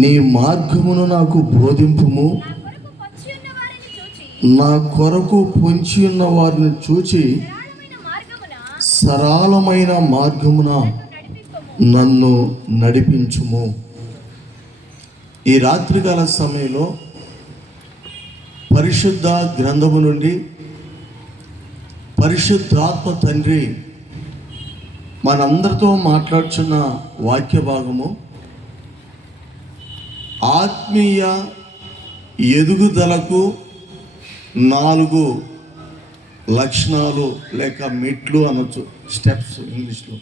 నీ మార్గమును నాకు బోధింపుము. నా కొరకు పొంచి ఉన్న వారిని చూచి సరళమైన మార్గమున నన్ను నడిపించుము. ఈ రాత్రికాల సమయంలో పరిశుద్ధ గ్రంథము నుండి పరిశుద్ధాత్మ తండ్రి మనందరితో మాట్లాడుచున్న వాక్య భాగము ఆత్మీయ ఎదుగుదలకు 4 లక్షణాలు లేక మెట్లు అనొచ్చు, స్టెప్స్ ఇంగ్లీష్లో.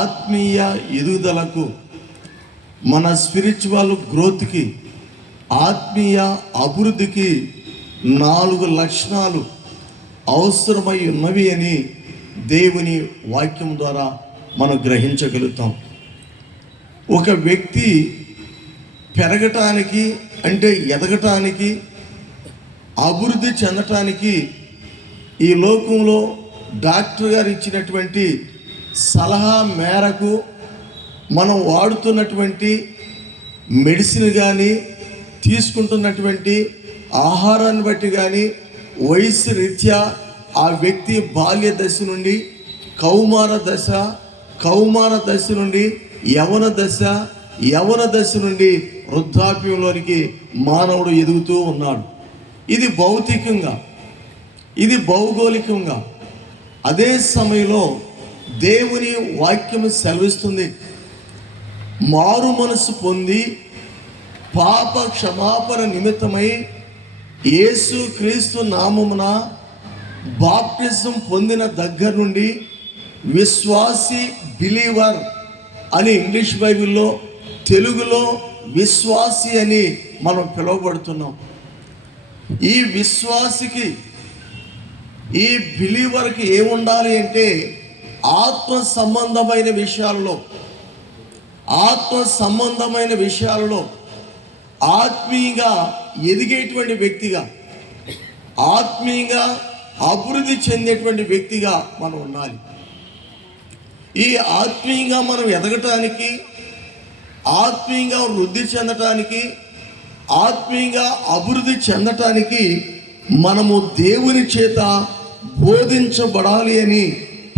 ఆత్మీయ ఎదుగుదలకు, మన స్పిరిచువల్ గ్రోత్కి, ఆత్మీయ అభివృద్ధికి 4 లక్షణాలు అవసరమై ఉన్నవి అని దేవుని వాక్యం ద్వారా మనం గ్రహించగలుగుతాం. ఒక వ్యక్తి పెరగటానికి అంటే ఎదగటానికి, అభివృద్ధి చెందటానికి ఈ లోకంలో డాక్టర్ గారు ఇచ్చినటువంటి సలహా మేరకు మనం వాడుతున్నటువంటి మెడిసిన్ కానీ, తీసుకుంటున్నటువంటి ఆహారాన్ని బట్టి కానీ, వయసు రీత్యా ఆ వ్యక్తి బాల్య దశ నుండి కౌమార దశ నుండి యవన దశ నుండి వృద్ధాప్యంలోనికి మానవుడు ఎదుగుతూ ఉన్నాడు. ఇది భౌతికంగా, ఇది భౌగోళికంగా. అదే సమయంలో దేవుని వాక్యము సెలవిస్తుంది, మారు మనసు పొంది పాప క్షమాపణ నిమిత్తమై యేసు క్రీస్తు నామమున బాప్టిజం పొందిన దగ్గర నుండి విశ్వాసి, బిలీవర్ అని ఇంగ్లీష్ బైబిల్లో, తెలుగులో విశ్వాసి అని మనం పిలువబడుతున్నాం. ఈ విశ్వాసికి, ఈ బిలీవర్కి ఏముండాలి అంటే ఆత్మ సంబంధమైన విషయాలలో ఆత్మీయంగా ఎదిగేటువంటి వ్యక్తిగా, ఆత్మీయంగా అభివృద్ధి చెందేటువంటి వ్యక్తిగా మనం ఉండాలి. ఈ ఆత్మీయంగా మనం ఎదగటానికి, ఆత్మీయంగా వృద్ధి చెందటానికి, ఆత్మీయంగా అభివృద్ధి చెందటానికి మనము దేవుని చేత బోధించబడాలి అని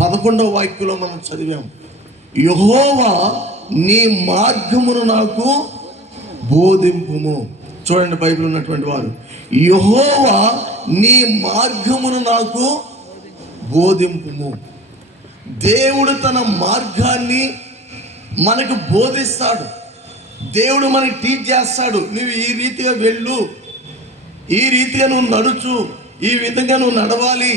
11వ వాక్యంలో మనం చదివాం. యెహోవా నీ మార్గమును నాకు బోధింపుము. చూడండి, బైబిల్ ఉన్నటువంటి వారు, యెహోవా నీ మార్గమును నాకు బోధింపుము. దేవుడు తన మార్గాన్ని మనకు బోధిస్తాడు. దేవుడు మనకి టీచ్ చేస్తాడు. నువ్వు ఈ రీతిగా వెళ్ళు, ఈ రీతిగా నువ్వు నడుచు, ఈ విధంగా నువ్వు నడవాలి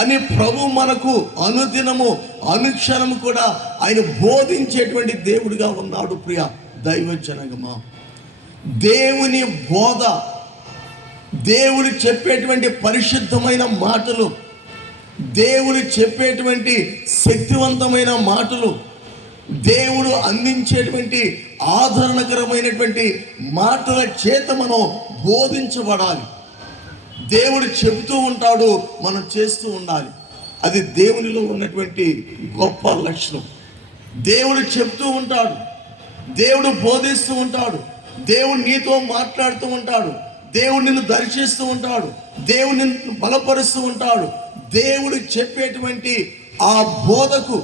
అని ప్రభు మనకు అనుదినము అనుక్షణము కూడా ఆయన బోధించేటువంటి దేవుడిగా ఉన్నాడు. ప్రియ దైవజనమా, దేవుని బోధ, దేవుడు చెప్పేటువంటి పరిశుద్ధమైన మాటలు, దేవుడు చెప్పేటువంటి శక్తివంతమైన మాటలు, దేవుడు అందించేటువంటి ఆదరణకరమైనటువంటి మాటల చేత మనం బోధించబడాలి. దేవుడు చెబుతూ ఉంటాడు, మనం చేస్తూ ఉండాలి. అది దేవునిలో ఉన్నటువంటి గొప్ప లక్షణం. దేవుడు చెప్తూ ఉంటాడు, దేవుడు బోధిస్తూ ఉంటాడు, దేవుడు నీతో మాట్లాడుతూ ఉంటాడు, దేవుడు నిన్ను దర్శిస్తూ ఉంటాడు, దేవుడు నిన్ను బలపరుస్తూ ఉంటాడు. దేవుడు చెప్పేటువంటి ఆ బోధకు,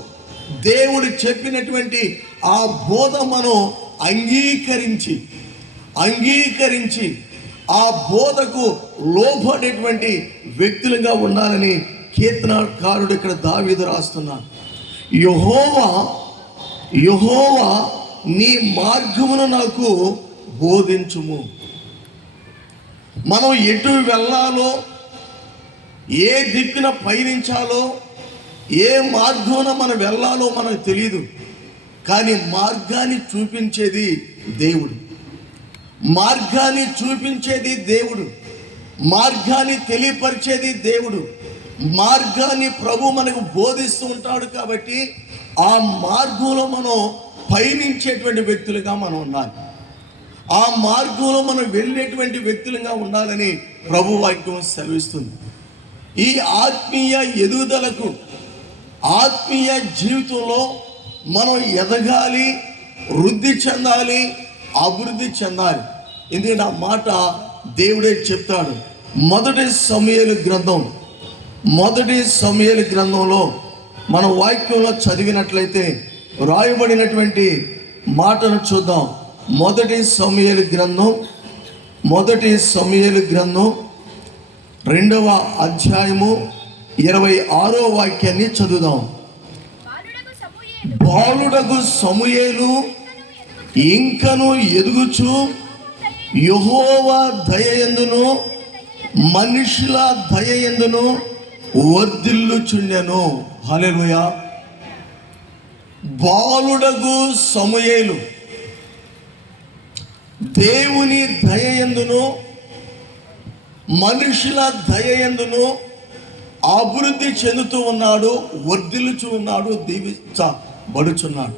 దేవుడు చెప్పినటువంటి ఆ బోధ మనం అంగీకరించి ఆ బోధకు లోబడేటువంటి వ్యక్తులుగా ఉండాలని కీర్తనకారుడు ఇక్కడ దావీదు రాస్తున్నాడు. యెహోవా నీ మార్గమును నాకు బోధించుము. మనం ఎటు వెళ్ళాలో, ఏ దిక్కున పయనించాలో, ఏ మార్గాన మనం వెళ్ళాలో మనకు తెలియదు. కానీ మార్గాన్ని చూపించేది దేవుడు, మార్గాన్ని తెలియపరిచేది దేవుడు. మార్గాన్ని ప్రభు మనకు బోధిస్తూ ఉంటాడు. కాబట్టి ఆ మార్గంలో మనం పయనించేటువంటి వ్యక్తులుగా మనం ఉండాలి. ఆ మార్గంలో మనం వెళ్ళేటువంటి వ్యక్తులుగా ఉండాలని ప్రభు వాక్యం సెలవిస్తుంది. ఈ ఆత్మీయ ఎదుగుదలకు, ఆత్మీయ జీవితంలో మనం ఎదగాలి, వృద్ధి చెందాలి, అభివృద్ధి చెందాలి. ఎందుకంటే ఆ మాట దేవుడే చెప్తాడు. మొదటి సమూయేలు గ్రంథంలో మన వాక్యంలో చదివినట్లయితే రాయబడినటువంటి మాటను చూద్దాం. మొదటి సమూయేలు గ్రంథం 2వ అధ్యాయము 26వ వాక్యాన్ని చదువుదాం. బాలుడగు సమూయేలు ఇంకను ఎదుగుచు యెహోవా దయయందును మనుషుల దయయందును వర్ధిల్లుచుండెను. హల్లెలూయా. బాలుడగు సమూయేలు దేవుని దయయందును మనుషుల దయయందును అభివృద్ధి చెందుతూ ఉన్నాడు, వర్ధిల్లుచు ఉన్నాడు, దీవించబడుచున్నాడు.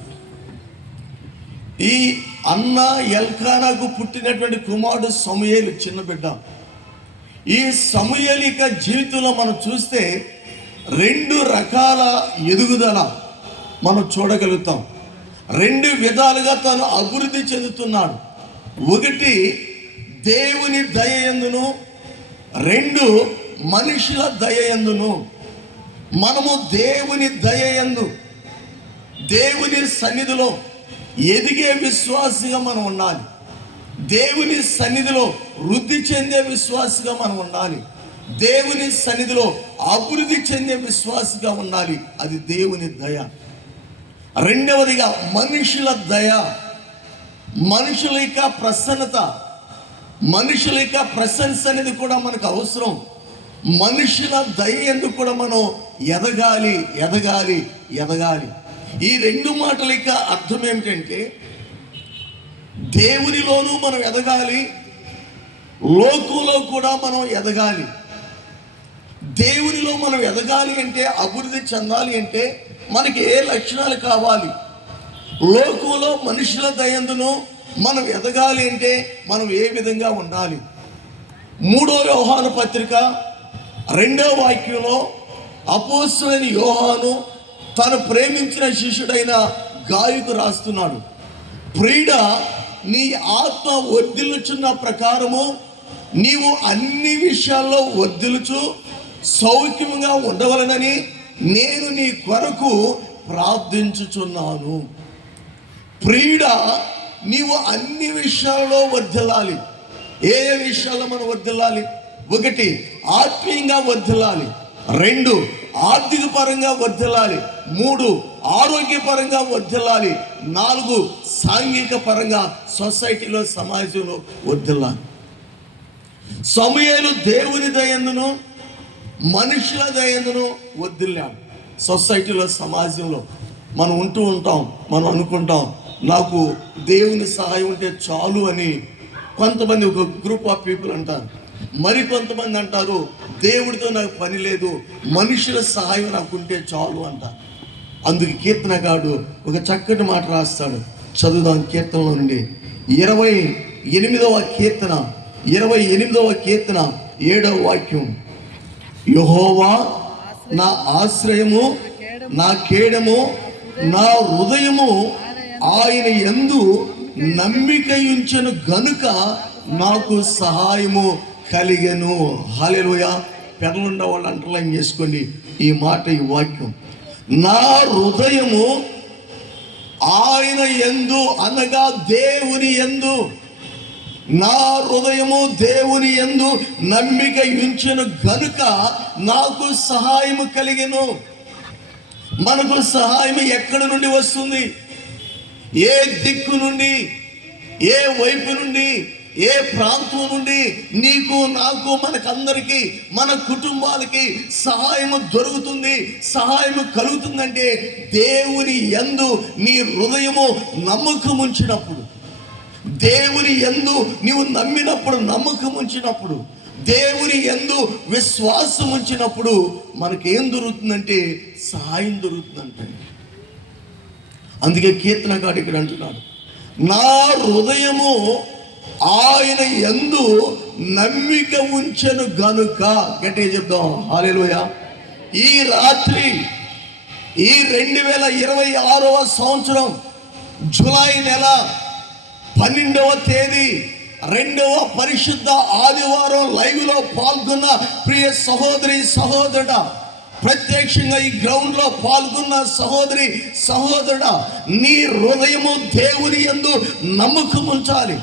ఈ అన్న ఎల్కానాకు పుట్టినటువంటి కుమారుడు సమూయేలు, చిన్న బిడ్డ. ఈ సమూయేలిక జీవితంలో మనం చూస్తే 2 రకాల ఎదుగుదల మనం చూడగలుగుతాం. 2 విధాలుగా తను అభివృద్ధి చెందుతున్నాడు. ఒకటి దేవుని దయయందును, 2 మనుషుల దయయందును. మనము దేవుని దయయందు, దేవుని సన్నిధిలో ఎదిగే విశ్వాసిగా మనం ఉండాలి. దేవుని సన్నిధిలో వృద్ధి చెందే విశ్వాసిగా మనం ఉండాలి. దేవుని సన్నిధిలో అభివృద్ధి చెందే విశ్వాసిగా ఉండాలి. అది దేవుని దయ. రెండవదిగా మనుషుల దయ, మనుషుల యొక్క ప్రసన్నత, మనుషుల యొక్క ప్రశంస అనేది కూడా మనకు అవసరం. మనుషుల దయ ఎందుకు కూడా మనం ఎదగాలి. ఈ 2 మాటల యొక్క అర్థం ఏమిటంటే, దేవునిలోనూ మనం ఎదగాలి, లోకంలో కూడా మనం ఎదగాలి. దేవునిలో మనం ఎదగాలి అంటే, అభివృద్ధి చెందాలి అంటే మనకి ఏ లక్షణాలు కావాలి? లోకంలో మనుషుల దయందును మనం ఎదగాలి అంటే మనం ఏ విధంగా ఉండాలి? 3వ యోహాను పత్రిక 2వ వాక్యంలో అపోస్తలుడైన యోహాను తను ప్రేమించిన శిష్యుడైన గాయుకు రాస్తున్నాడు. ప్రియుడా, నీ ఆత్మ వర్ధిల్లుచున్న ప్రకారము నీవు అన్ని విషయాల్లో వర్ధిల్లుచు సౌఖ్యముగా ఉండవలనని నేను నీ కొరకు ప్రార్థించుచున్నాను. ప్రియుడా, నీవు అన్ని విషయాల్లో వర్ధిల్లాలి. ఏ విషయాల్లో మనం వర్ధిల్లాలి? 1 ఆత్మీయంగా వర్ధిల్లాలి, 2 ఆర్థిక పరంగా వర్ధిల్లాలి, 3 ఆరోగ్యపరంగా వర్ధిల్లాలి, 4 సాంఘిక పరంగా సొసైటీలో, సమాజంలో వర్ధిల్లాలి. సమూయేలు దేవుని దయందును మనుషుల దయందును వర్ధిల్లాడు. సొసైటీలో, సమాజంలో మనం ఉంటూ ఉంటాం, మనం అనుకుంటాం నాకు దేవుని సహాయం ఉంటే చాలు అని. కొంతమంది, ఒక గ్రూప్ ఆఫ్ పీపుల్ అంటారు. మరి కొంతమంది అంటారు దేవుడితో నాకు పని లేదు, మనుషుల సహాయం నాకు ఉంటే చాలు అంటారు. అందుకు కీర్తనగాడు ఒక చక్కటి మాట రాస్తాడు. చదువుదాం కీర్తనలో నుండి 28వ కీర్తన 7వ వాక్యం. యెహోవా నా ఆశ్రయము, నా కేడము, నా హృదయము ఆయన యందు నమ్మిక ఉంచెను గనుక నాకు సహాయము కలిగెను. హల్లెలూయా. పెదలుండ వాళ్ళు అండర్లైన్ చేసుకోండి ఈ మాట, ఈ వాక్యం. నా హృదయము ఆయన యందు, అనగా దేవుని యందు, నా హృదయము దేవుని యందు నమ్మిక ఉంచెను గనుక నాకు సహాయము కలిగెను. మనకు సహాయం ఎక్కడి నుండి వస్తుంది? ఏ దిక్కు నుండి, ఏ వైపు నుండి, ఏ ప్రాంతం నుండి నీకు, నాకు, మనకందరికీ, మన కుటుంబాలకి సహాయము దొరుకుతుంది, సహాయము కలుగుతుందంటే దేవుని యందు నీ హృదయము నమ్మకం ఉంచినప్పుడు, దేవుని యందు నీవు నమ్మినప్పుడు, నమ్మకం ఉంచినప్పుడు, దేవుని యందు విశ్వాసం ఉంచినప్పుడు మనకేం దొరుకుతుందంటే సహాయం దొరుకుతుందంటే. అందుకే కీర్తనగాడు ఇక్కడ అంటున్నాడు, నా హృదయము ఆయన యందు నమ్మిక ఉంచెను గనుక. గట్టిగా చెప్దాం హల్లెలూయా. ఈ రాత్రి, ఈ 2026వ సంవత్సరం జూలై నెల 12వ తేదీ 2వ పరిశుద్ధ ఆదివారం లైవ్లో పాల్గొన్న ప్రియ సహోదరి సహోదరుడా, ప్రత్యక్షంగా ఈ గ్రౌండ్ లో పాల్గొన్న సహోదరి సహోదరుడా, నీ హృదయము దేవుని యందు నమ్మకం ఉంచాలి.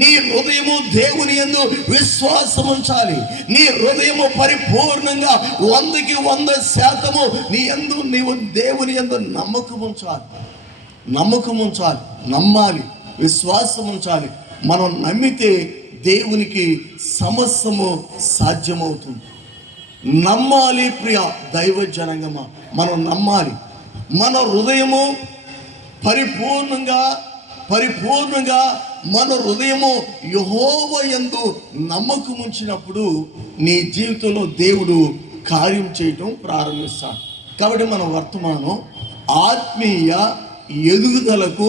నీ హృదయము దేవుని యందు విశ్వాసం ఉంచాలి. నీ హృదయము పరిపూర్ణంగా 100కి 100% నీ యందు నీవు దేవుని యందు నమ్మకం ఉంచాలి. నమ్మాలి, విశ్వాసం ఉంచాలి. మనం నమ్మితే దేవునికి సమస్తము సాధ్యమవుతుంది. నమ్మాలి ప్రియ దైవ జనాంగమా, మనం నమ్మాలి. మన హృదయము పరిపూర్ణంగా మన హృదయము యెహోవా యందు నమ్మకం ఉంచినప్పుడు నీ జీవితంలో దేవుడు కార్యం చేయటం ప్రారంభిస్తాడు. కాబట్టి మన వర్తమానం ఆత్మీయ ఎదుగుదలకు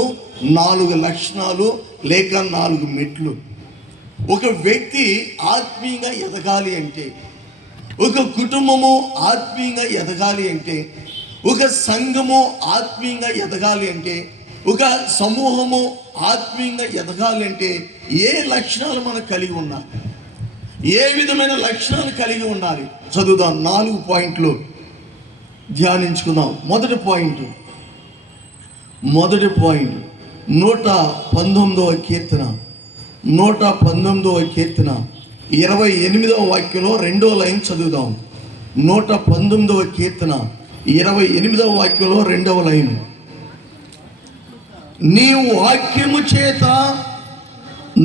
4 లక్షణాలు లేక 4 మెట్లు. ఒక వ్యక్తి ఆత్మీయంగా ఎదగాలి అంటే, ఒక కుటుంబము ఆత్మీయంగా ఎదగాలి అంటే, ఒక సంఘము ఆత్మీయంగా ఎదగాలి అంటే, ఒక సమూహము ఆత్మీయంగా ఎదగాలి అంటే ఏ లక్షణాలు మనం కలిగి ఉండాలి? ఏ విధమైన లక్షణాలు కలిగి ఉండాలి? చదువుదాం. 4 పాయింట్లు ధ్యానించుకుందాం. మొదటి పాయింట్ 119వ కీర్తన 28వ వాక్యంలో 2వ లైన్ చదువుదాం. 119వ కీర్తన 28వ వాక్యంలో 2వ లైన్. నీ వాక్యము చేత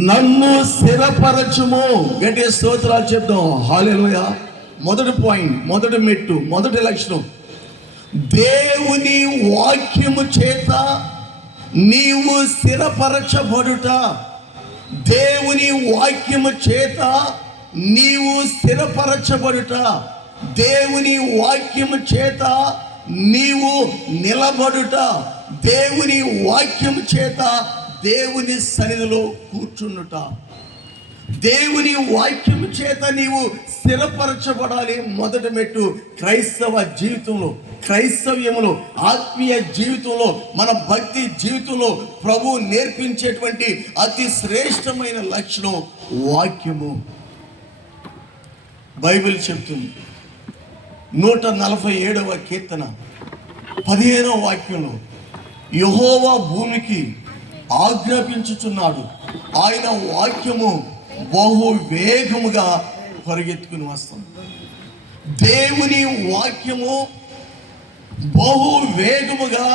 నన్ను స్థిరపరచుము. గట్టిగా స్తోత్రాలు చెప్దాం. హల్లెలూయా. మొదటి పాయింట్, మొదటి మెట్టు, మొదటి లక్షణం, దేవుని వాక్యము చేత నీవు స్థిరపరచబడుట. దేవుని వాక్యము చేత నీవు స్థిరపరచబడుట. దేవుని వాక్యము చేత నీవు నిలబడుట. దేవుని వాక్యము చేత దేవుని సన్నిధిలో కూర్చుండుట. దేవుని వాక్యము చేత నీవు స్థిరపరచబడాలి. మొదటి మెట్టు క్రైస్తవ జీవితంలో, క్రైస్తవ్యంలో, ఆత్మీయ జీవితంలో, మన భక్తి జీవితంలో ప్రభు నేర్పించేటువంటి అతి శ్రేష్టమైన లక్షణం వాక్యము. బైబిల్ చెప్తుంది 147వ కీర్తన 15వ వాక్యంలో, యెహోవా భూమికి ఆజ్ఞాపించుచున్నాడు, ఆయన వాక్యము బహు వేగముగా పరిగెత్తుకుని వస్తుంది. దేవుని వాక్యము బహు వేగముగా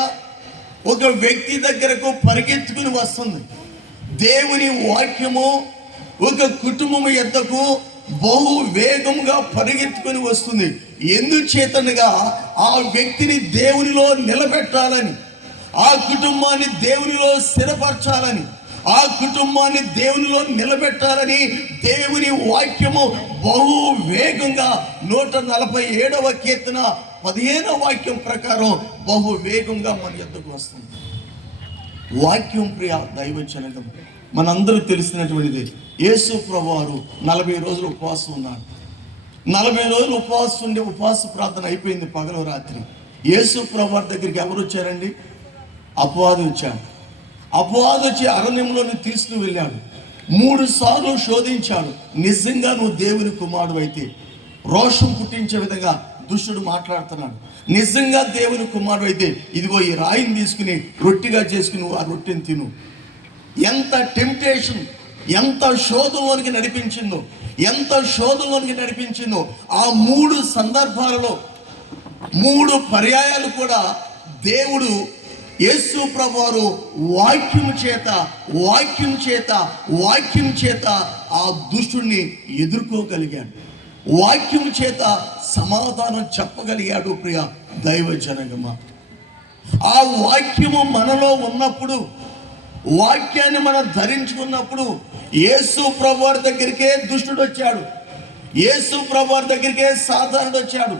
ఒక వ్యక్తి దగ్గరకు పరిగెత్తుకుని వస్తుంది. దేవుని వాక్యము ఒక కుటుంబం యొద్దకు బహు వేగముగా పరిగెత్తుకుని వస్తుంది. ఎందుచేతనగా ఆ వ్యక్తిని దేవునిలో నిలబెట్టాలని, ఆ కుటుంబాన్ని దేవునిలో స్థిరపరచాలని, ఆ కుటుంబాన్ని దేవునిలో నిలబెట్టాలని దేవుని వాక్యము బహు వేగంగా 147వ కీర్తన 15వ వాక్యం ప్రకారం బహు వేగంగా మన యొద్దకు వస్తుంది. వాక్యం ప్రియ దైవజనకం మనందరూ తెలిసినటువంటిది. యేసు ప్రభువారు 40 రోజులు ఉపవాసం ఉన్నాడు. 40 రోజులు ఉపవాసం ఉండి ఉపవాస ప్రార్థన అయిపోయింది పగలు రాత్రి. యేసు ప్రభువారి దగ్గరికి ఎవరు వచ్చారండి? అపవాది వచ్చాడు. అపవాది వచ్చి అరణ్యంలోని తీసుకుని వెళ్ళాడు. 3 సార్లు శోధించాడు. నిజంగా నువ్వు దేవుని కుమారుడు అయితే, రోషం పుట్టించే విధంగా దుష్టుడు మాట్లాడుతున్నాడు. నిజంగా దేవుని కుమారుడు అయితే ఇదిగో ఈ రాయిని తీసుకుని రొట్టిగా చేసుకుని నువ్వు ఆ రొట్టెని తిను. ఎంత టెంప్టేషన్, ఎంత శోధంలోనికి నడిపించిందో. ఆ 3 సందర్భాలలో 3 పర్యాయాలు కూడా దేవుడు యేసు ప్రభువారు వాక్యం చేత ఆ దుష్టుణ్ణి ఎదుర్కోగలిగాడు. వాక్యం చేత సమాధానం చెప్పగలిగాడు. ప్రియ దైవ జనగమా, ఆ వాక్యము మనలో ఉన్నప్పుడు, వాక్యాన్ని మనం ధరించుకున్నప్పుడు యేసు ప్రభువారి దగ్గరికే దుష్టుడు వచ్చాడు. యేసు ప్రభువారి దగ్గరికే సాతానుడు వచ్చాడు.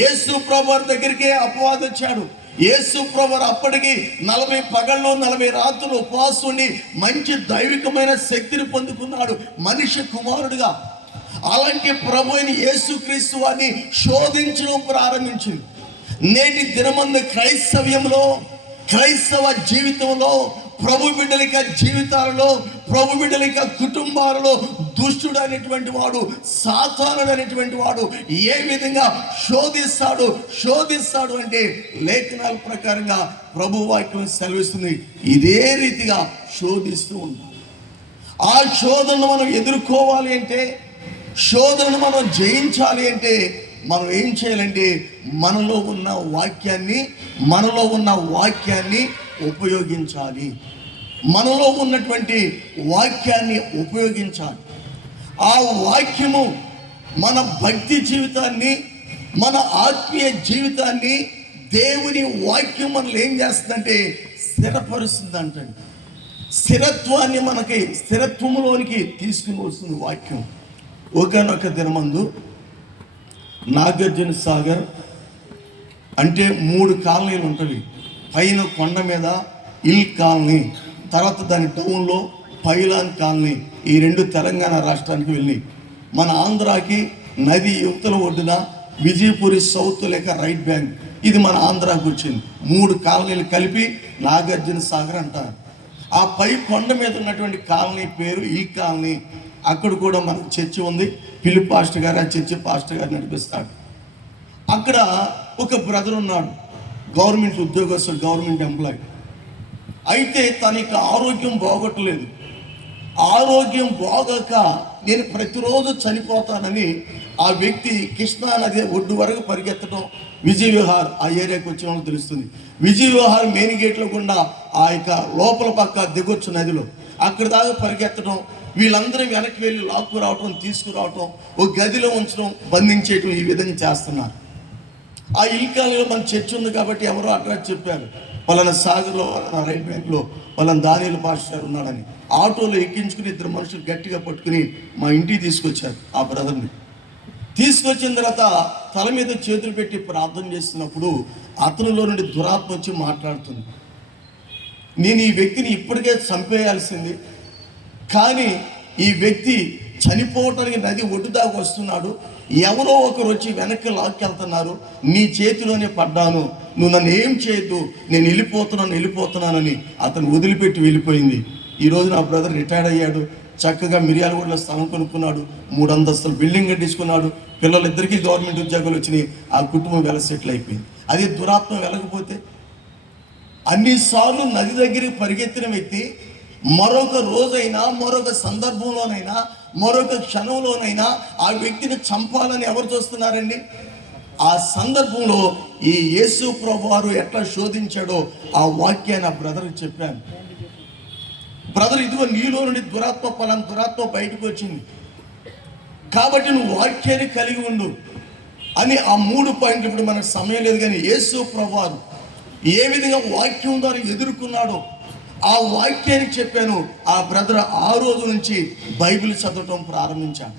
యేసు ప్రభువారి దగ్గరికే అపవాది వచ్చాడు. యేసు ప్రభువారు అప్పటికి 40 పగళ్ళు 40 రాత్రులు ఉపవాసం ఉండి మంచి దైవికమైన శక్తిని పొందుకున్నాడు మనిషి కుమారుడుగా. అలాంటి ప్రభు అయిన యేసుక్రీస్తు వారిని శోధించడం ప్రారంభించింది. నేటి దినమందు క్రైస్తవ జీవితంలో ప్రభు బిడ్డల యొక్క జీవితాలలో, ప్రభు బిడ్డల యొక్క కుటుంబాలలో దుష్టుడు అనేటువంటి వాడు, సాతానుడు అనేటువంటి వాడు ఏ విధంగా శోధిస్తాడు అంటే లేఖనాల ప్రకారంగా ప్రభు వాక్యం సెలవిస్తుంది, ఇదే రీతిగా శోధిస్తూ ఉంటాడు. ఆ శోధనను మనం ఎదుర్కోవాలి అంటే, శోధనను మనం జయించాలి అంటే మనం ఏం చేయాలంటే మనలో ఉన్న వాక్యాన్ని ఉపయోగించాలి. మనలో ఉన్నటువంటి వాక్యాన్ని ఉపయోగించాలి. ఆ వాక్యము మన భక్తి జీవితాన్ని, మన ఆత్మీయ జీవితాన్ని దేవుని వాక్యం మనల్ని ఏం చేస్తుందంటే స్థిరపరుస్తుంది అంటండి. స్థిరత్వాన్ని మనకి స్థిరత్వంలోనికి తీసుకుని వస్తుంది వాక్యం. ఒకనొక దినమందు నాగార్జున సాగర్ అంటే 3 కాలనీలు ఉంటవి. పైన కొండ మీద ఇల్ కాలనీ, తర్వాత దాని టౌన్లో పైలాన్ కాలనీ. ఈ 2 తెలంగాణ రాష్ట్రానికి వెళ్ళి మన ఆంధ్రాకి నది యువతల ఒడ్డున విజయపురి సౌత్ లేక రైట్ బ్యాంక్, ఇది మన ఆంధ్రాకి వచ్చింది. 3 కాలనీలు కలిపి నాగార్జున సాగర్ అంటారు. ఆ పై కొండ మీద ఉన్నటువంటి కాలనీ పేరు ఇల్ కాలనీ. అక్కడ కూడా మనకు చర్చి ఉంది. ఫిలిప్ పాస్టర్ గారు ఆ చర్చి పాస్టర్ గారు నడిపిస్తాడు. అక్కడ ఒక బ్రదర్ ఉన్నాడు, గవర్నమెంట్ ఉద్యోగస్తుడు, గవర్నమెంట్ ఎంప్లాయీ. అయితే తనకి ఆరోగ్యం బాగోట్లేదు. ఆరోగ్యం బాగోక నేను ప్రతిరోజు చనిపోతానని ఆ వ్యక్తి కృష్ణా నది ఒడ్డు వరకు పరిగెత్తడం, విజయ విహార్ ఆ ఏరియాకి వచ్చిన వాళ్ళకి తెలుస్తుంది. విజయ విహార్ మెయిన్ గేట్లో గుండా ఆ యొక్క లోపల పక్క దిగొచ్చు నదిలో, అక్కడ దాకా పరిగెత్తడం, వీళ్ళందరూ వెనక్కి వెళ్ళి లాక్కు రావటం, తీసుకురావటం, ఒక గదిలో ఉంచడం, బంధించేయటం, ఈ విధంగా చేస్తున్నారు. ఆ ఇల్కాలలో మన చర్చ్ ఉంది కాబట్టి ఎవరో అడ్రస్ చెప్పారు, వాళ్ళ సాగర్లో, వాళ్ళ రైట్ బ్యాంక్లో వాళ్ళ దానిల పాస్టర్ ఉన్నాడని. ఆటోలో ఎక్కించుకుని 2 మనుషులు గట్టిగా పట్టుకుని మా ఇంటికి తీసుకొచ్చారు. ఆ బ్రదర్ని తీసుకొచ్చిన తర్వాత తల మీద చేతులు పెట్టి ప్రార్థన చేస్తున్నప్పుడు అతనిలో నుండి దురాత్మ వచ్చి మాట్లాడుతుంది. నేను ఈ వ్యక్తిని ఇప్పటికే చంపేయాల్సింది, కానీ ఈ వ్యక్తి చనిపోవటానికి నది ఒడ్డు దాకా వస్తున్నాడు, ఎవరో ఒకరు వచ్చి వెనక్కి లాక్కెళ్తున్నారు, నీ చేతిలోనే పడ్డాను, నువ్వు నన్ను ఏం చేయొద్దు, నేను వెళ్ళిపోతున్నానని అతను వదిలిపెట్టి వెళ్ళిపోయింది. ఈరోజు నా బ్రదర్ రిటైర్డ్ అయ్యాడు, చక్కగా మిర్యాలగూడలో స్థలం కొనుక్కున్నాడు, 3 అంతస్తుల బిల్డింగ్ కట్టించుకున్నాడు, పిల్లలిద్దరికీ గవర్నమెంట్ ఉద్యోగాలు వచ్చినాయి, ఆ కుటుంబం సెటిల్ అయిపోయింది. అదే దురాత్మ వెళ్ళకపోతే అన్నిసార్లు నది దగ్గరికి పరిగెత్తిన వ్యక్తి మరొక రోజైనా, మరొక సందర్భంలోనైనా, మరొక క్షణంలోనైనా ఆ వ్యక్తిని చంపాలని ఎవరు చూస్తున్నారండి? ఆ సందర్భంలో ఈ యేసు ప్రభువారు ఎట్లా శోధించాడో ఆ వాక్యాన్ని ఆ బ్రదర్కి చెప్పాను. బ్రదర్, ఇదిగో నీలో నుండి దురాత్మ బయటకు వచ్చింది కాబట్టి నువ్వు వాక్యాన్ని కలిగి ఉండు అని ఆ 3 పాయింట్లు. ఇప్పుడు మనకు సమయం లేదు, కానీ యేసు ప్రభువారు ఏ విధంగా వాక్యం ద్వారా ఎదుర్కొన్నాడో ఆ వాక్యాన్ని చెప్పాను. ఆ బ్రదర్ ఆ రోజు నుంచి బైబిల్ చదవటం ప్రారంభించాడు.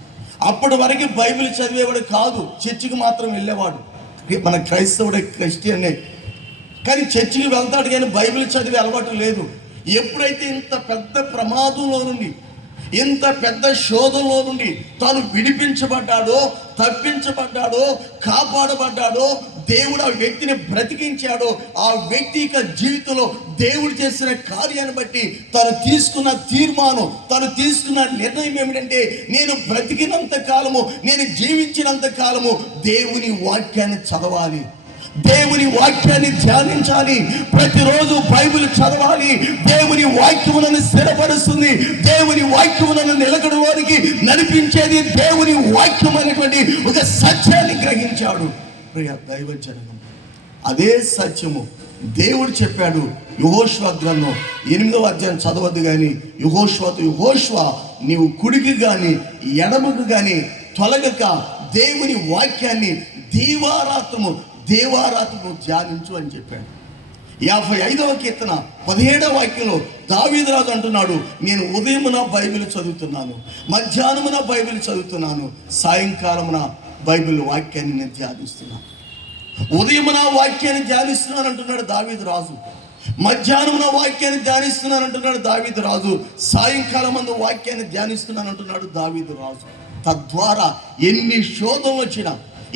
అప్పటి వరకు బైబిల్ చదివేవాడు కాదు, చర్చికి మాత్రం వెళ్ళేవాడు. మన క్రైస్తవుడే, క్రిస్టియనే, కానీ చర్చికి వెళ్తాడు కానీ బైబిల్ చదివే అలవాటు లేదు. ఎప్పుడైతే ఇంత పెద్ద ప్రమాదంలో నుండి, ఇంత పెద్ద శోధనలో నుండి తాను విడిపించబడ్డాడో, తప్పించబడ్డాడో, కాపాడబడ్డాడో, దేవుడు ఆ వ్యక్తిని బ్రతికించాడో, ఆ వ్యక్తి యొక్క జీవితంలో దేవుడు చేసిన కార్యాన్ని బట్టి తను తీసుకున్న తీర్మానం, తను తీసుకున్న నిర్ణయం ఏమిటంటే, నేను బ్రతికినంత కాలము, నేను జీవించినంత కాలము దేవుని వాక్యాన్ని చదవాలి, దేవుని వాక్యాన్ని ధ్యానించాలి, ప్రతిరోజు బైబిల్ చదవాలి. దేవుని వాక్యములను స్థిరపరుస్తుంది, దేవుని వాక్యములను నిలకడలోనికి నడిపించేది దేవుని వాక్యం అనేటువంటి ఒక సత్యాన్ని గ్రహించాడు. ప్రియ దైవజనం, అదే సత్యము దేవుడు చెప్పాడు. యెహోషువ గ్రంథం 8వ అధ్యాయం చదవద్దు కానీ, యెహోషువ నీవు కుడికి కానీ ఎడమకు కానీ తొలగక దేవుని వాక్యాన్ని దీవారాత్రము ధ్యానించు అని చెప్పాడు. 55వ కీర్తన 17వ వాక్యంలో దావీదు రాజు అంటున్నాడు, నేను ఉదయమున బైబిల్ చదువుతున్నాను, మధ్యాహ్నమున బైబిల్ చదువుతున్నాను, సాయంకాలమున బైబిల్ వాక్యాన్ని నేను ధ్యానిస్తున్నాను. ఉదయమున వాక్యాన్ని ధ్యానిస్తున్నాను అంటున్నాడు దావీదు రాజు, మధ్యాహ్నమున వాక్యాన్ని ధ్యానిస్తున్నాను అంటున్నాడు దావీదు రాజు, సాయంకాలం అందు వాక్యాన్ని ధ్యానిస్తున్నాను అంటున్నాడు దావీదు రాజు. తద్వారా ఎన్ని శోధనలు వచ్చినా,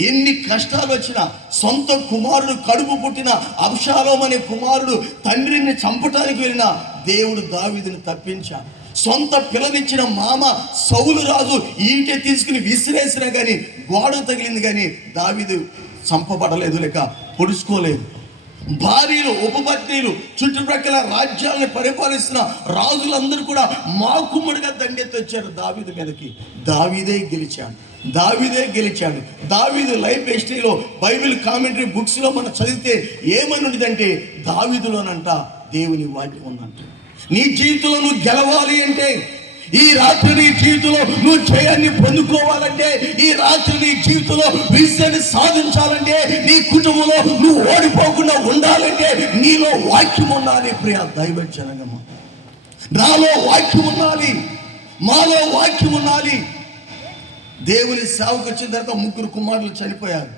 ఎన్ని కష్టాలు వచ్చినా, సొంత కుమారుడు కడుపు పుట్టిన అబ్షాలోము అనే కుమారుడు తండ్రిని చంపటానికి వెళ్ళినా దేవుడు దావీదుని తప్పించాడు. సొంత పిల్లనిచ్చిన మామ సౌలు రాజు ఈటె తీసుకుని విసిరేసినా కానీ గోడ తగిలింది, కానీ దావీదు చంపబడలేదు, లేక పొడుచుకోలేదు. భార్యలు, ఉపపత్నులు, చుట్టుప్రక్కల రాజ్యాలను పరిపాలిస్తున్న రాజులందరూ కూడా మాకుమ్ముడిగా దండెత్తి వచ్చారు దావీదు మీదకి. దావీదే గెలిచాడు. దావీదు లైఫ్ హిస్టరీలో, బైబిల్ కామెంటరీ బుక్స్లో మనం చదివితే ఏమని ఉండదంటే, దావీదులోనంట దేవుని వాక్యం ఉందంట. నీ జీవితంలో నువ్వు గెలవాలి అంటే, ఈ రాత్రి నీ జీవితంలో నువ్వు జయాన్ని పొందుకోవాలంటే, ఈ రాత్రి నీ జీవితంలో విజయాన్ని సాధించాలంటే, నీ కుటుంబంలో నువ్వు ఓడిపోకుండా ఉండాలంటే నీలో వాక్యం ఉండాలి. ప్రియ దైవ జనగమ, నాలో వాక్యం ఉండాలి, మాలో వాక్యం ఉండాలి. దేవుని సేవకు వచ్చిన తర్వాత 3 కుమారులు చనిపోయారు.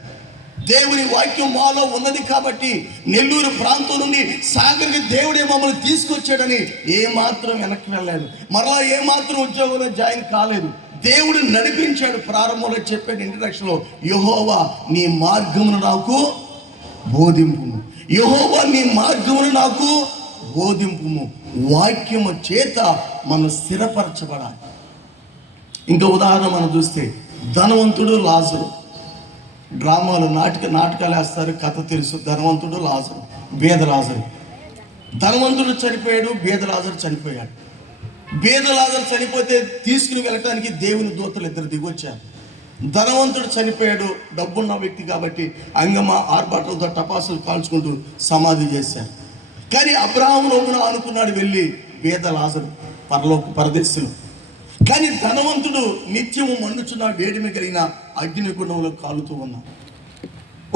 దేవుని వాక్యం మాలో ఉన్నది కాబట్టి నెల్లూరు ప్రాంతం నుండి సాగర్కి దేవుడే మమ్మల్ని తీసుకొచ్చాడని ఏమాత్రం వెనక్కి వెళ్ళలేదు, మరలా ఏమాత్రం ఉద్యోగంలో జాయిన్ కాలేదు. దేవుడు నడిపించాడు. ప్రారంభంలో చెప్పాడు ఇంట్రడక్షన్లో, యెహోవా నీ మార్గమును నాకు బోధింపుము, యెహోవా నీ మార్గమును నాకు బోధింపుము. వాక్యము చేత మనం స్థిరపరచబడాలి. ఇంకా ఉదాహరణ మనం చూస్తే, ధనవంతుడు లాజరు. డ్రామాలు, నాటకాలు వేస్తారు, కథ తెలుసు. ధనవంతుడు లాజరు, బేద లాజరు. ధనవంతుడు చనిపోయాడు, బేద లాజరు చనిపోయాడు. బేద లాజరు చనిపోతే తీసుకుని వెళ్ళటానికి దేవుని దూతలు 2 దిగొచ్చారు. ధనవంతుడు చనిపోయాడు, డబ్బున్న వ్యక్తి కాబట్టి అంగమ ఆర్భాటంతో టపాసులు కాల్చుకుంటూ సమాధి చేశారు. కానీ అబ్రహాము రోగున అనుకున్నాడు వెళ్ళి బేద లాజరు పరదేశులు. కానీ ధనవంతుడు నిత్యము మండుచున్న వేడిమి కలిగిన అగ్నిగుండంలో కాలుతూ ఉన్నాడు.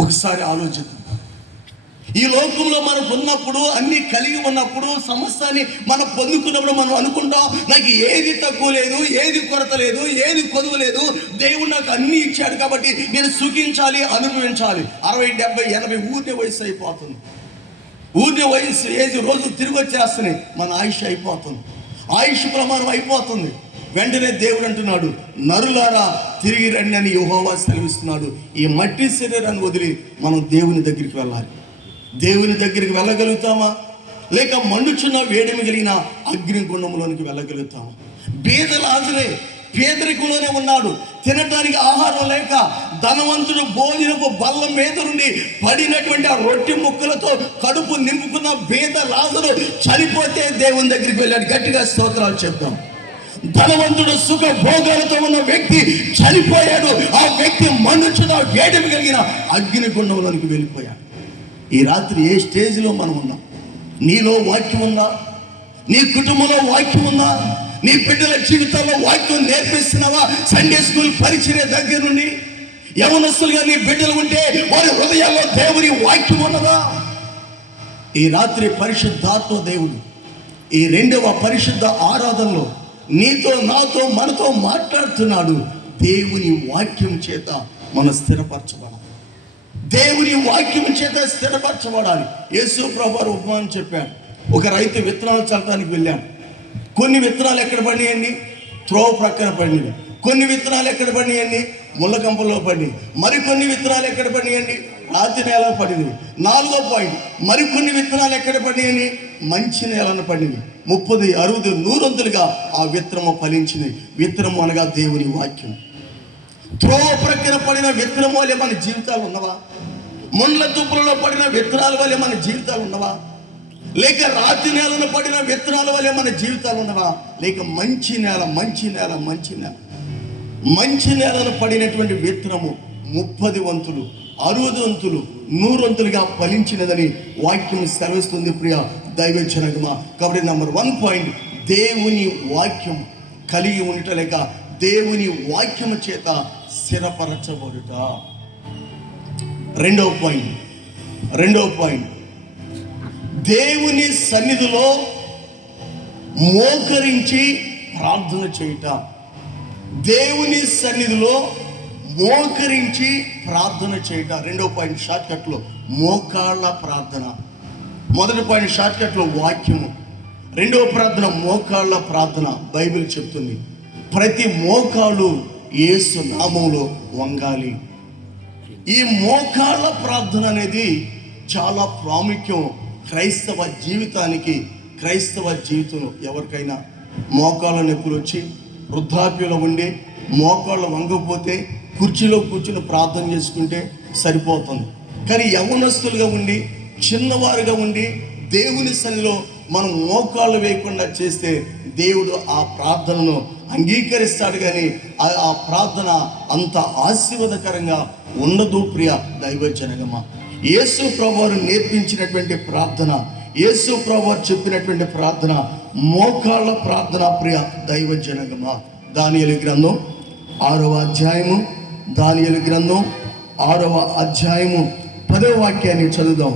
ఒకసారి ఆలోచిద్దాం. ఈ లోకంలో మనకు ఉన్నప్పుడు, అన్ని కలిగి ఉన్నప్పుడు, సమస్తాన్ని మనం పొందుకున్నప్పుడు మనం అనుకుంటాం, నాకు ఏది తక్కువ లేదు, ఏది కొరత లేదు, ఏది కొదువు లేదు, దేవుడు నాకు అన్ని ఇచ్చాడు కాబట్టి నేను సుఖించాలి, అనుభవించాలి. 60, 70, 80 ఊరినే వయసు అయిపోతుంది. ఊరినే వయసు ఏది రోజు తిరిగి వచ్చేస్తున్నాయి, మన ఆయుష్ అయిపోతుంది, ఆయుష్ ప్రమాణం అయిపోతుంది. వెంటనే దేవుడు అంటున్నాడు, నరులారా తిరిగి రండి అని యెహోవా సెలవిస్తున్నాడు. ఈ మట్టి శరీరాన్ని వదిలి మనం దేవుని దగ్గరికి వెళ్ళాలి. దేవుని దగ్గరికి వెళ్ళగలుగుతామా, లేక మండుచున్న వేడిమి కలిగిన అగ్నిగుండంలోనికి వెళ్ళగలుగుతామా? బేద లాజరే పేదరికంలోనే ఉన్నాడు, తినటానికి ఆహారం లేక. ధనవంతుడు భోజనపు బల్ల మీద నుండి పడినటువంటి ఆ రొట్టె ముక్కలతో కడుపు నింపుకున్న బేద లాజరు చనిపోతే దేవుని దగ్గరికి వెళ్ళాడు. గట్టిగా స్తోత్రాలు చెప్తాం. ధనవంతుడు సుఖ భోగాలతో ఉన్న వ్యక్తి చనిపోయాడు. ఆ వ్యక్తి మండుచున్న వేడిమి కలిగిన అగ్నిగుండంలోనికి వెళ్ళిపోయాడు. ఈ రాత్రి ఏ స్టేజ్లో మనం ఉన్నాం? నీలో వాక్యం ఉందా? నీ కుటుంబంలో వాక్యం ఉందా? నీ బిడ్డల జీవితాల్లో వాక్యం నేర్పిస్తున్నావా? సండే స్కూల్ పరిచర్య దగ్గర నుండి యవనస్తులుగా నీ బిడ్డలు ఉంటే వారి హృదయాల్లో దేవుని వాక్యం ఉన్నదా? ఈ రాత్రి పరిశుద్ధాత్మ దేవుడు ఈ 2వ పరిశుద్ధ ఆరాధనలో నీతో, నాతో, మనతో మాట్లాడుతున్నాడు. దేవుని వాక్యం చేత మనం స్థిరపరచబడాలి. దేవుని వాక్యం చేత స్థిరపరచబడాలి. యేసు ప్రభువు ఉపమానం చెప్పాడు. ఒక రైతు విత్తనాలు చల్లడానికి వెళ్ళాడు. కొన్ని విత్తనాలు ఎక్కడ పడినాయండి? త్రోవ ప్రక్కన పడినవి. కొన్ని విత్తనాలు ఎక్కడ పడినాయండి? ముళ్ళ కంపల్లో పడినాయి. మరికొన్ని విత్తనాలు ఎక్కడ పడినాయండి? రాతి నేల పడినవి. 4వ పాయింట్, మరికొన్ని విత్తనాలు ఎక్కడ పడినాయని? మంచి నేలను పడినవి. 30, 60, 100 ఆ విత్తనము ఫలించింది. విత్తనము అనగా దేవుని వాక్యం. త్రోవ ప్రక్కన పడిన విత్తనం వల్లే మన జీవితాలు ఉన్నవా? ముండ్ల తుప్పులలో పడిన విత్తనాల వల్లే మన జీవితాలు ఉన్నవా? లేక రాతి నేలను పడిన విత్తనాల వల్లే మన జీవితాలు ఉన్నవా? లేక మంచి నేలను పడినటువంటి విత్తనము 30 వంతులు, 60 వంతులు, 100 వంతులుగా ఫలించినదని వాక్యం సెలవిస్తుంది. ప్రియ దైవ జనగమా, కాబట్టి నంబర్ 1 పాయింట్, దేవుని వాక్యం కలిగి ఉండట, లేక దేవుని వాక్యము చేత స్థిరపరచబడుట. 2వ పాయింట్, దేవుని సన్నిధిలో మోకరించి ప్రార్థన చేయుట. దేవుని సన్నిధిలో మోకరించి ప్రార్థన చేయుట. 2వ పాయింట్ షార్ట్ కట్లో మోకాళ్ళ ప్రార్థన. 1వ పాయింట్ షార్ట్ కట్లో వాక్యము. 2వ ప్రార్థన మోకాళ్ళ ప్రార్థన. బైబిల్ చెప్తుంది, ప్రతి మోకాలు యేసు నామములో వంగాలి. ఈ మోకాళ్ళ ప్రార్థన అనేది చాలా ప్రాముఖ్యం క్రైస్తవ జీవితానికి. క్రైస్తవ జీవితంలో ఎవరికైనా మోకాళ్ళ నొప్పులు వచ్చి వృద్ధాప్యంలో ఉండి మోకాళ్ళు వంగకపోతే కుర్చీలో కూర్చుని ప్రార్థన చేసుకుంటే సరిపోతుంది. కానీ యవ్వనస్తులుగా ఉండి చిన్నవారుగా ఉండి దేవుని సన్నిధిలో మనం మోకాళ్ళు వేయకుండా చేస్తే దేవుడు ఆ ప్రార్థనను అంగీకరిస్తాడు. కానీ ఆ ప్రార్థన అంత ఆశీర్వాదకరంగా ఉండదు. ప్రియ దైవజనగమా, యేసు ప్రభువారు నేర్పించినటువంటి ప్రార్థన, యేసు ప్రభువారు చెప్పినటువంటి ప్రార్థన మోకాళ్ళ ప్రార్థన. ప్రియ దైవజనగమా, దానియేలు గ్రంథం 6వ అధ్యాయము, దానియేలు గ్రంథం 6వ అధ్యాయము 10వ వాక్యాన్ని చదువుదాం.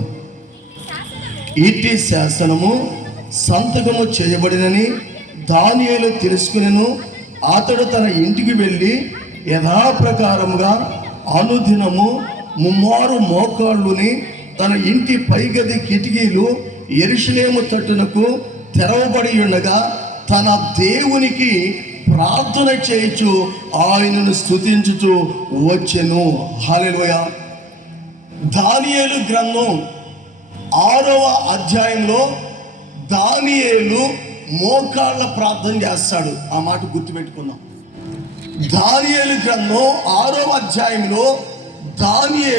ఇట్టి శాసనము సంతకము చేయబడినని దానియేలు తెలుసుకునెను. అతడు తన ఇంటికి వెళ్ళి యథాప్రకారముగా అనుదినము ముమ్మారు మోకాళ్ళుని తన ఇంటి పైగది కిటికీలు యెరూషలేము తట్టునకు తెరవబడి ఉండగా తన దేవునికి ప్రార్థన చేయుచు ఆయనను స్తుతించుచు వచ్చెను. హల్లెలూయా. దానియేలు గ్రంథం 6వ అధ్యాయంలో దానియేలు మోకాళ్ళ ప్రార్థన చేస్తాడు. ఆ మాట గుర్తుపెట్టుకుందాం. దానియేలు గ్రంథం 6వ అధ్యాయంలో దానియేలు